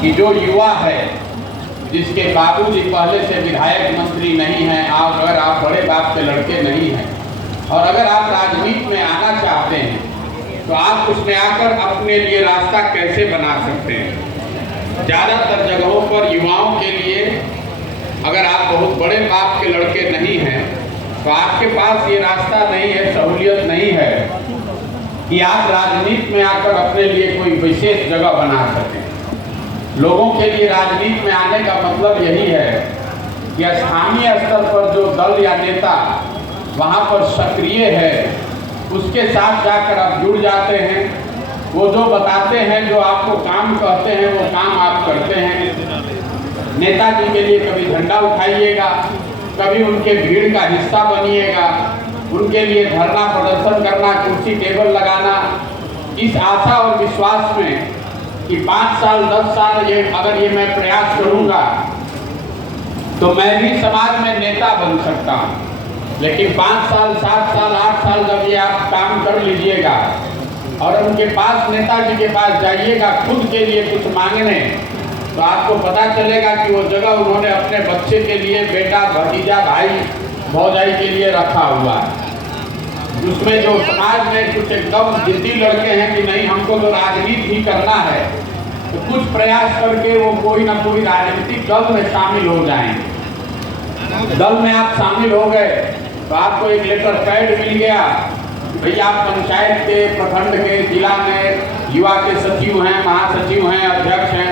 कि जो युवा है जिसके बाबूजी पहले से विधायक मंत्री नहीं हैं, अगर आप बड़े बाप के लड़के नहीं हैं और अगर आप राजनीति में आना चाहते हैं तो आप उसमें आकर अपने लिए रास्ता कैसे बना सकते हैं। ज़्यादातर जगहों पर युवाओं के लिए अगर आप बहुत बड़े बाप के लड़के नहीं हैं तो आपके पास ये रास्ता नहीं है, सहूलियत नहीं है कि आप राजनीति में आकर अपने लिए कोई विशेष जगह बना सकें। लोगों के लिए राजनीति में आने का मतलब यही है कि स्थानीय स्तर पर जो दल या नेता वहाँ पर सक्रिय है उसके साथ जाकर आप जुड़ जाते हैं। वो जो बताते हैं, जो आपको काम कहते हैं, वो काम आप करते हैं। नेताजी के लिए कभी झंडा उठाइएगा, कभी उनके भीड़ का हिस्सा बनिएगा, उनके लिए धरना प्रदर्शन करना, कुर्सी टेबल लगाना, इस आशा और विश्वास में कि 5 साल 10 साल अगर ये मैं प्रयास करूँगा तो मैं भी समाज में नेता बन सकता हूँ। लेकिन 5 साल 7 साल 8 साल जब ये आप काम कर लीजिएगा और उनके पास, नेताजी के पास जाइएगा खुद के लिए कुछ मांगने, तो आपको पता चलेगा कि वो जगह उन्होंने अपने बच्चे के लिए, बेटा भतीजा भाई भौजाई के लिए रखा हुआ है। उसमें जो समाज में कुछ एकदम जिद्दी लड़के हैं कि नहीं हमको तो राजनीति ही करना है, तो कुछ प्रयास करके वो कोई ना कोई राजनीतिक दल में शामिल हो जाएंगे। दल में आप शामिल हो गए तो आपको एक लेटर पैड मिल गया, भैया आप पंचायत के, प्रखंड के, जिला में युवा के सचिव हैं, महासचिव हैं, अध्यक्ष हैं।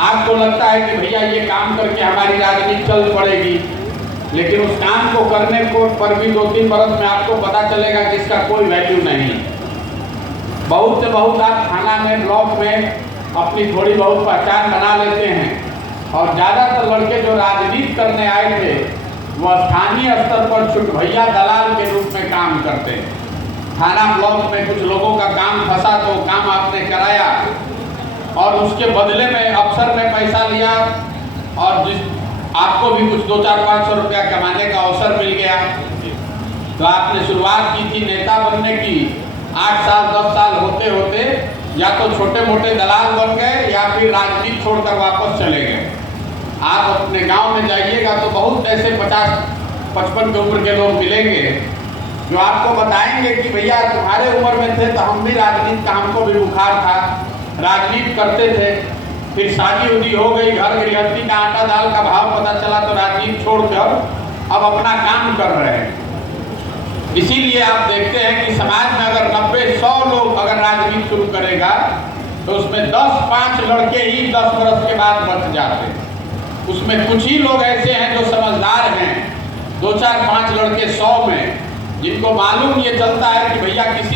आपको लगता है कि भैया ये काम करके हमारी राजनीति चल पड़ेगी, लेकिन उस काम को करने को पर भी 2-3 बरस में आपको पता चलेगा कि इसका कोई वैल्यू नहीं। बहुत से बहुत आप थाना में, ब्लॉक में अपनी थोड़ी बहुत पहचान बना लेते हैं और ज़्यादातर लड़के जो राजनीति करने आए थे वो स्थानीय स्तर पर छुटभैया दलाल के रूप में काम करते हैं। थाना ब्लॉक में कुछ लोगों का काम फंसा तो काम आपने कराया और उसके बदले में अफसर ने पैसा लिया और आपको भी कुछ 200-500 रुपया कमाने का अवसर मिल गया। तो आपने शुरुआत की थी नेता बनने की, 8 साल 10 साल होते होते या तो छोटे मोटे दलाल बन गए या फिर राजनीति छोड़कर वापस चले गए। आप अपने गांव में जाइएगा तो बहुत ऐसे 50-55 की उम्र के लोग मिलेंगे जो आपको बताएंगे कि भैया तुम्हारे उम्र में थे तो हम भी राजनीति का, हमको भी बुखार था, राजनीति करते थे, फिर शादी उदी हो गई, घर गृहस्थी का आटा दाल का भाव पता चला तो राजनीति छोड़कर अब अपना काम कर रहे हैं। इसीलिए आप देखते हैं कि समाज में अगर 90-100 लोग अगर राजनीति शुरू करेगा तो उसमें 10-5 लड़के ही 10 बरस के बाद बच जाते हैं। उसमें कुछ ही लोग ऐसे हैं जो समझदार हैं, 2-4-5 लड़के 100 में, जिनको मालूम ये चलता है कि भैया किसी